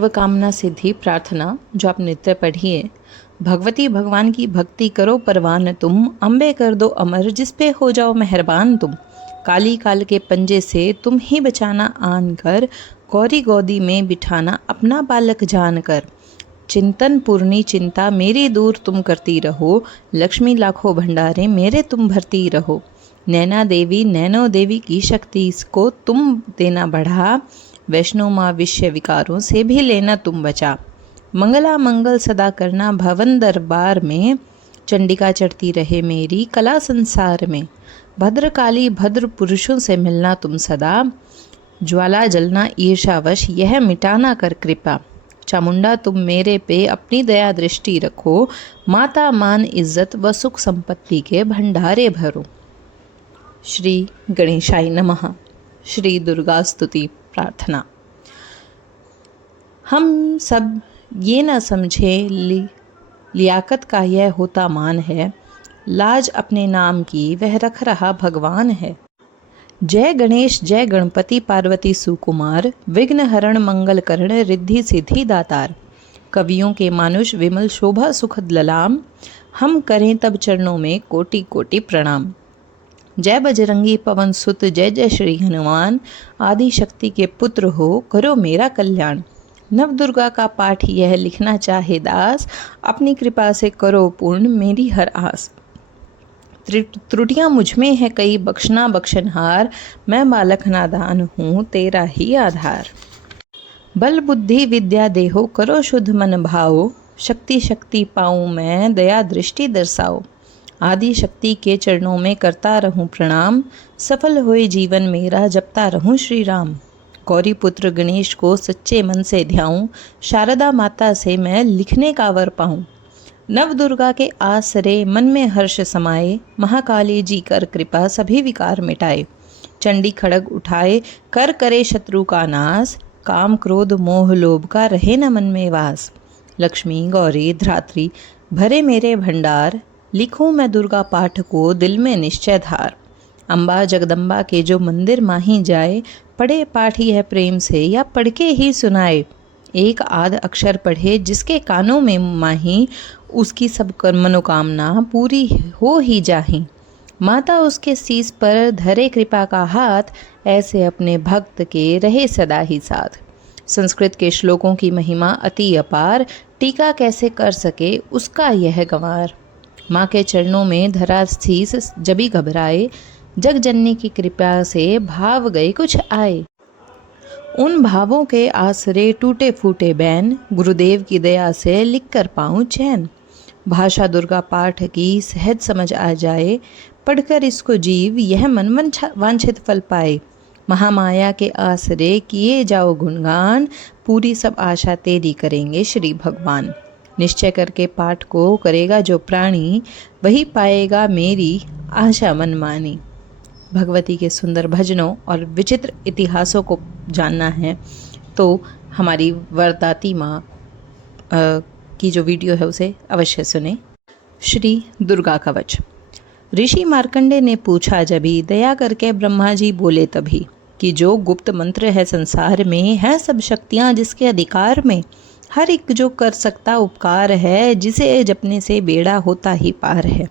सर्वकामना सिद्धि प्रार्थना जो आप नित्य पढ़िए। भगवती भगवान की भक्ति करो परवान तुम, अम्बे कर दो अमर जिस पे हो जाओ मेहरबान तुम। काली काल के पंजे से तुम ही बचाना आन कर, गौरी गोदी में बिठाना अपना बालक जान कर। चिंतन पूर्णी चिंता मेरी दूर तुम करती रहो, लक्ष्मी लाखों भंडारे मेरे तुम भरती रहो। नैना देवी नैनो देवी की शक्ति इसको तुम देना बढ़ा, वैष्णो माँ विषय विकारों से भी लेना तुम बचा। मंगला मंगल सदा करना भवन दरबार में, चंडिका चढ़ती रहे मेरी कला संसार में। भद्रकाली भद्र पुरुषों से मिलना तुम सदा, ज्वाला जलना ईर्षावश यह मिटाना कर कृपा। चामुंडा तुम मेरे पे अपनी दया दृष्टि रखो, माता मान इज्जत व सुख संपत्ति के भंडारे भरो। श्री गणेशाय नमः। श्री दुर्गा स्तुति प्रार्थना। हम सब ये न समझे लियाकत का यह होता मान है, लाज अपने नाम की वह रख रहा भगवान है। जय गणेश जय गणपति पार्वती सुकुमार, विघ्न हरण मंगल करण रिद्धि सिद्धि दातार। कवियों के मानुष विमल शोभा सुखद ललाम, हम करें तब चरणों में कोटि कोटि प्रणाम। जय बजरंगी पवन सुत जय जय श्री हनुमान, आदि शक्ति के पुत्र हो करो मेरा कल्याण। नव दुर्गा का पाठ यह लिखना चाहे दास, अपनी कृपा से करो पूर्ण मेरी हर आस। त्रुटियां मुझ में है कई बख्शना बख्शनहार, मैं बालक नादान हूँ तेरा ही आधार। बल बुद्धि विद्या देहो करो शुद्ध मन भाओ, शक्ति शक्ति पाऊँ मैं दया दृष्टि दर्शाओ। आदि शक्ति के चरणों में करता रहूं प्रणाम, सफल होए जीवन मेरा जपता रहूं श्री राम। गौरी पुत्र गणेश को सच्चे मन से ध्याऊं, शारदा माता से मैं लिखने का वर पाऊं। नव दुर्गा के आसरे मन में हर्ष समाए, महाकाली जी कर कृपा सभी विकार मिटाए। चंडी खड़ग उठाए कर करे शत्रु का नाश, काम क्रोध मोह लोभ का रहे न मन में वास। लक्ष्मी गौरी धात्री भरे मेरे भंडार, लिखूं मैं दुर्गा पाठ को दिल में निश्चय धार। अम्बा जगदम्बा के जो मंदिर माही जाए, पढ़े पाठ यह प्रेम से या पढ़ के ही सुनाए। एक आध अक्षर पढ़े जिसके कानों में माही, उसकी सब मनोकामना पूरी हो ही जाही। माता उसके शीस पर धरे कृपा का हाथ, ऐसे अपने भक्त के रहे सदा ही साथ। संस्कृत के श्लोकों की महिमा अति अपार, टीका कैसे कर सके उसका यह गंवार। माँ के चरणों में धरा शीस जबी घबराए, जग जननी की कृपा से भाव गए कुछ आए। उन भावों के आसरे टूटे फूटे बैन, गुरुदेव की दया से लिख कर पाऊँ चैन। भाषा दुर्गा पाठ की सहज समझ आ जाए, पढ़कर इसको जीव यह मन वांछित फल पाए। महामाया के आसरे किए जाओ गुणगान, पूरी सब आशा तेरी करेंगे श्री भगवान। निश्चय करके पाठ को करेगा जो प्राणी, वही पाएगा मेरी आशा मन मानी। भगवती के सुंदर भजनों और विचित्र इतिहासों को जानना है तो हमारी वरदाती माँ की जो वीडियो है उसे अवश्य सुने। श्री दुर्गा कवच। ऋषि मार्कंडे ने पूछा जभी, दया करके ब्रह्मा जी बोले तभी, कि जो गुप्त मंत्र है संसार में, है सब शक्तियाँ जिसके अधिकार में। हर एक जो कर सकता उपकार है, जिसे जपने से बेड़ा होता ही पार है।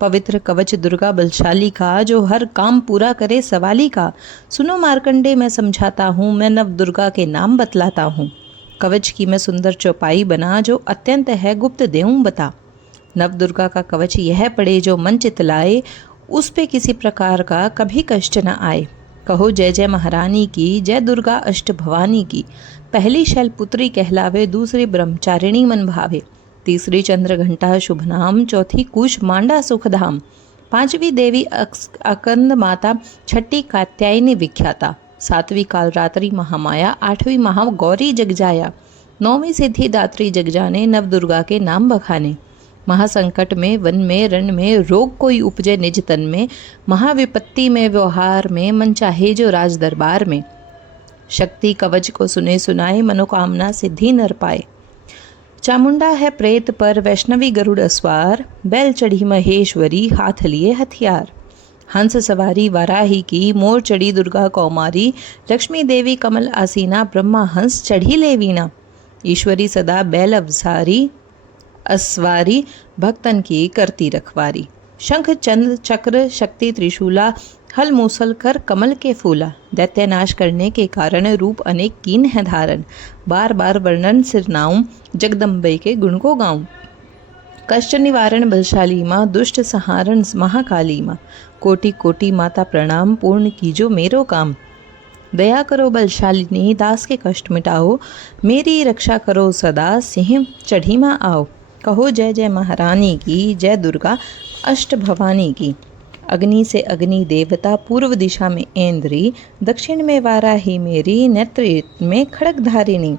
पवित्र कवच दुर्गा बलशाली का, जो हर काम पूरा करे सवाली का। सुनो मार्कंडे मैं समझाता हूँ, मैं नव दुर्गा के नाम बतलाता हूँ। कवच की मैं सुंदर चौपाई बना, जो अत्यंत है गुप्त देऊँ बता। नव दुर्गा का कवच यह पड़े जो मन चित लाए, उस पे किसी प्रकार का कभी कष्ट न आए। कहो जय जय महारानी की, जय दुर्गा अष्ट भवानी की। पहली शैलपुत्री कहलावे, दूसरी ब्रह्मचारिणी मन भावे। तीसरी चंद्र घंटा शुभ नाम, चौथी कुश मांडा सुखधाम। पांचवी देवी अकंद माता, छठी कात्यायनी विख्याता। सातवीं कालरात्रि महामाया, आठवीं महागौरी जगजाया। नौवीं सिद्धि दात्री जगजाने, नव दुर्गा के नाम बखाने। महासंकट में वन में रण में, रोग कोई उपजे निज तन में। महाविपत्ति में व्यवहार में, मन चाहे जो राज दरबार में। शक्ति कवच को सुने सुनाए, मनोकामना सिद्धि नर पाए। चामुंडा है प्रेत पर, वैष्णवी गरुड़ अस्वार। बैल चढ़ी महेश्वरी, हाथ लिए हथियार। हंस सवारी वाराही की, मोर चढ़ी दुर्गा कौमारी। लक्ष्मी देवी कमल आसीना, ब्रह्मा हंस चढ़ी ले वीणा। ईश्वरी सदा बैल अस्वारी भक्तन की करती रखवारी। शंख चंद्र चक्र शक्ति त्रिशूला हल मूसल कर कमल के फूला। दैत्य नाश करने के कारण रूप अनेक कीन है धारण। बार बार वर्णन सिरनाऊं जगदम्बे के गुण को गाऊं। कष्ट निवारण बलशाली माँ दुष्ट संहारण महाकाली माँ। कोटि कोटि माता प्रणाम पूर्ण कीजो मेरो काम। दया करो बलशालिनी दास के कष्ट मिटाओ। मेरी रक्षा करो सदा सिंह चढ़ी माँ आओ। कहो जय जय महारानी की जय दुर्गा अष्ट भवानी की। अग्नि से अग्नि देवता पूर्व दिशा में ऐन्द्री। दक्षिण में वाराही मेरी नेत्र में खड़गधारिणी।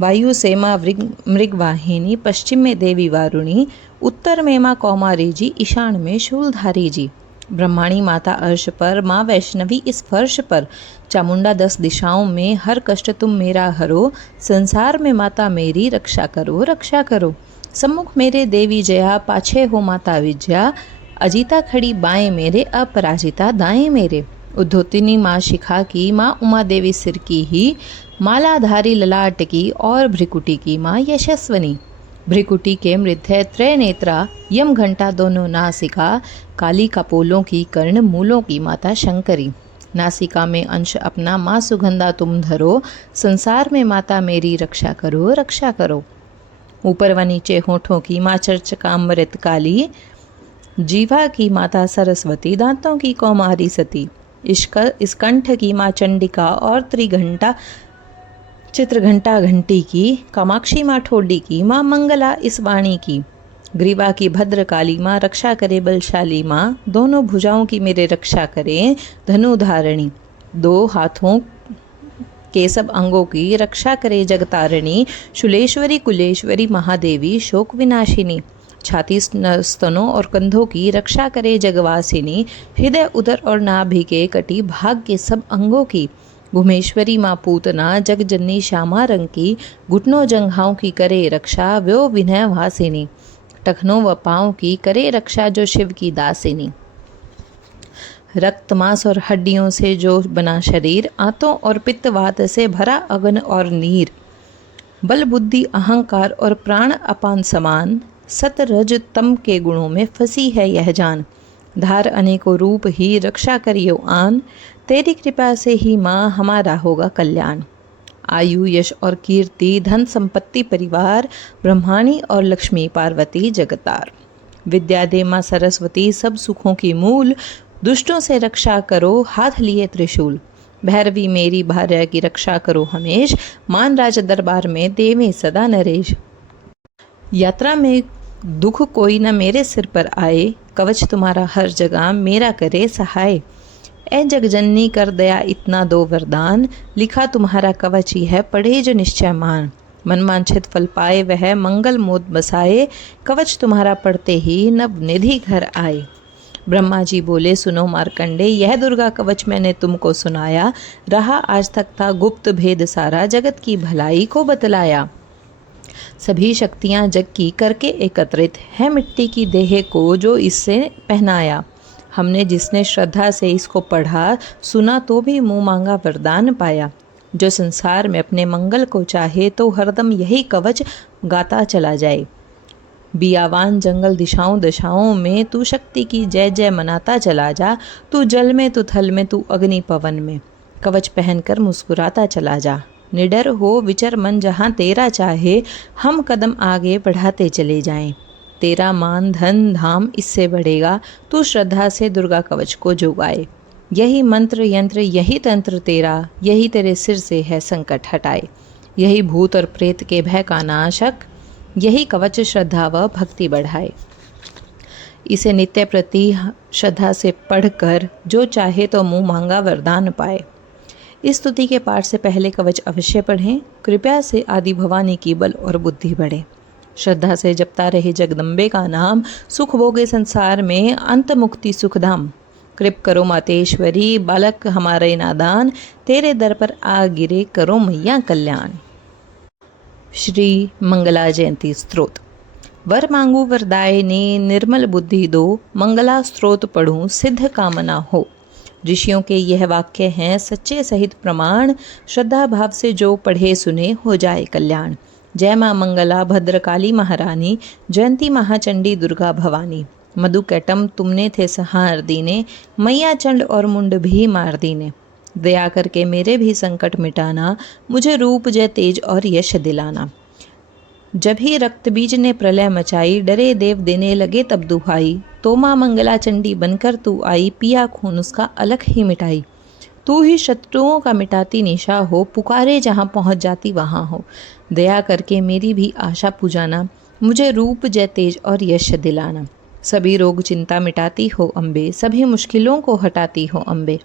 वायु से माँ मृगवाहिनी पश्चिम में देवी वारुणी। उत्तर में माँ कौमारी जी ईशान में शूलधारी जी। ब्रह्माणी माता अर्श पर माँ वैष्णवी इस फर्श पर। चामुंडा 10 दिशाओं में हर कष्ट तुम मेरा हरो। संसार में माता मेरी रक्षा करो रक्षा करो। सम्मुख मेरे देवी जया पाछे हो माता विजया। अजिता खड़ी बाएं मेरे अपराजिता दाएं मेरे। उद्धोतिनी माँ शिखा की माँ उमा देवी सिर की ही। मालाधारी ललाट की और भ्रिकुटी की माँ यशस्वनी। भ्रिकुटी के मृध्य त्रय नेत्रा यम घंटा दोनों नासिका। काली कपोलों की कर्ण मूलों की माता शंकरी। नासिका में अंश अपना माँ सुगंधा तुम धरो। संसार में माता मेरी रक्षा करो रक्षा करो। ऊपर व नीचे होठों की माँ चर्चकामृत काली। जीवा की माता सरस्वती दांतों की कौमारी सती। इसकंठ की माँ चंडिका और त्रिघंटा चित्रघंटा घंटी की। कामाक्षी माँ ठोडी की माँ मंगला इस वाणी की। ग्रीवा की भद्रकाली माँ रक्षा करे बलशाली माँ। दोनों भुजाओं की मेरे रक्षा करे धनुधारिणी। 2 हाथों के सब अंगों की रक्षा करे जगतारिणी। शूलेश्वरी कुलेश्वरी महादेवी शोक विनाशिनी। छाती स्तनों और कंधों की रक्षा करे जगवासिनी। हृदय उदर और नाभि के कटी भाग के सब अंगों की। भुमेश्वरी माँ पूतना जगजननी श्यामा रंग की। घुटनों जंघाओं की करे रक्षा व्यो विनय वासिनी। टखनों व पाँव की करे रक्षा जो शिव की दासिनी। रक्त मांस और हड्डियों से जो बना शरीर। आंतों और पित्तवात से भरा अग्न और नीर। बल बुद्धि अहंकार और प्राण अपान समान। सत रज तम के गुणों में फंसी है यह जान। धार अनेकों रूप ही रक्षा करियो आन। तेरी कृपा से ही माँ हमारा होगा कल्याण। आयु यश और कीर्ति धन संपत्ति परिवार। ब्रह्माणी और लक्ष्मी पार्वती जगतार। विद्या दे माँ सरस्वती सब सुखों की मूल। दुष्टों से रक्षा करो हाथ लिए त्रिशूल। भैरवी मेरी भार्या की रक्षा करो हमेश। मान राज दरबार में देवे सदा नरेश। यात्रा में दुख कोई न मेरे सिर पर आए। कवच तुम्हारा हर जगह मेरा करे सहाय। ए जगजननी कर दया इतना दो वरदान। लिखा तुम्हारा कवच ही है पढ़े जो निश्चय मान। मनवांछित फल पाए वह मंगल मोद बसाए। कवच तुम्हारा पढ़ते ही नव निधि घर आए। ब्रह्मा जी बोले सुनो मार्कंडे यह दुर्गा कवच मैंने तुमको सुनाया। रहा आज तक था गुप्त भेद सारा जगत की भलाई को बतलाया। सभी शक्तियाँ जग की करके एकत्रित है मिट्टी की देह को जो इससे पहनाया। हमने जिसने श्रद्धा से इसको पढ़ा सुना तो भी मुँह मांगा वरदान पाया। जो संसार में अपने मंगल को चाहे तो हरदम यही कवच गाता चला जाए। बियावान जंगल दिशाओं दशाओं में तू शक्ति की जय जय मनाता चला जा। तू जल में तू थल में तू अग्नि पवन में कवच पहनकर मुस्कुराता चला जा। निडर हो विचर मन जहाँ तेरा चाहे हम कदम आगे बढ़ाते चले जाएं। तेरा मान धन धाम इससे बढ़ेगा तू श्रद्धा से दुर्गा कवच को जोगाए। यही मंत्र यंत्र यही तंत्र तेरा यही तेरे सिर से है संकट हटाए। यही भूत और प्रेत के भय का नाशक यही कवच श्रद्धा व भक्ति बढ़ाए। इसे नित्य प्रति श्रद्धा से पढ़कर जो चाहे तो मुँह मांगा वरदान पाए। इस स्तुति के पाठ से पहले कवच अवश्य पढ़ें। कृपया से आदि भवानी की बल और बुद्धि बढ़े। श्रद्धा से जपता रहे जगदम्बे का नाम। सुख भोगे संसार में अंत मुक्ति सुखधाम। कृप करो मातेश्वरी बालक हमारे नादान। तेरे दर पर आ गिरे करो मैया कल्याण। श्री मंगला जयंती स्तोत्र। वर मांगू वरदायिनी निर्मल बुद्धि दो। मंगला स्तोत्र पढ़ूं सिद्ध कामना हो। ऋषियों के यह वाक्य हैं सच्चे सहित प्रमाण। श्रद्धा भाव से जो पढ़े सुने हो जाए कल्याण। जय माँ मंगला भद्रकाली महारानी, जयंती महाचंडी दुर्गा भवानी। मधु कैटम तुमने थे सहार दीने, मैया चंड और मुंड भी मार दीने। दया करके मेरे भी संकट मिटाना, मुझे रूप जय तेज और यश दिलाना। जब ही रक्त बीज ने प्रलय मचाई, डरे देव देने लगे तब दुहाई। तो माँ मंगला चंडी बनकर तू आई, पिया खून उसका अलख ही मिटाई। तू ही शत्रुओं का मिटाती निशा हो, पुकारे जहाँ पहुँच जाती वहाँ हो। दया करके मेरी भी आशा पुजाना, मुझे रूप जय तेज और यश दिलाना। सभी रोग चिंता मिटाती हो अम्बे, सभी मुश्किलों को हटाती हो अम्बे।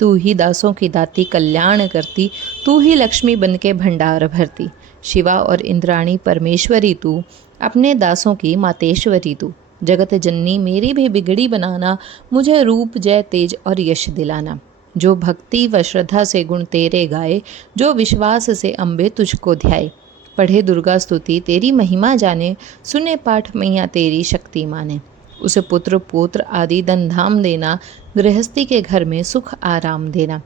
तू ही दासों की दाती कल्याण करती, तू ही लक्ष्मी बनके भंडार भरती। शिवा और इंद्राणी परमेश्वरी तू, अपने दासों की मातेश्वरी तू। जगत जननी मेरी भी बिगड़ी बनाना, मुझे रूप जय तेज और यश दिलाना। जो भक्ति व श्रद्धा से गुण तेरे गाए, जो विश्वास से अम्बे तुझको ध्याए। पढ़े दुर्गा स्तुति तेरी महिमा जाने, सुने पाठ मैया तेरी शक्ति माने। उसे पुत्र पौत्र आदि धन धाम देना, गृहस्थी के घर में सुख आराम देना।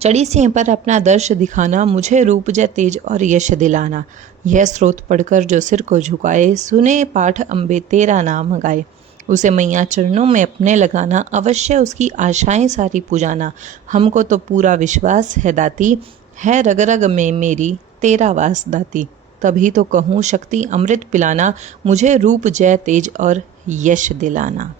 चढ़ी सिंह पर अपना दर्श दिखाना, मुझे रूप जय तेज और यश दिलाना। यह स्रोत पढ़कर जो सिर को झुकाए, सुने पाठ अम्बे तेरा नाम गाए। उसे मैया चरणों में अपने लगाना, अवश्य उसकी आशाएं सारी पुजाना। हमको तो पूरा विश्वास है दाती, है रग रग में मेरी तेरा वास दाती। तभी तो कहूँ शक्ति अमृत पिलाना, मुझे रूप जय तेज और यश दिलाना।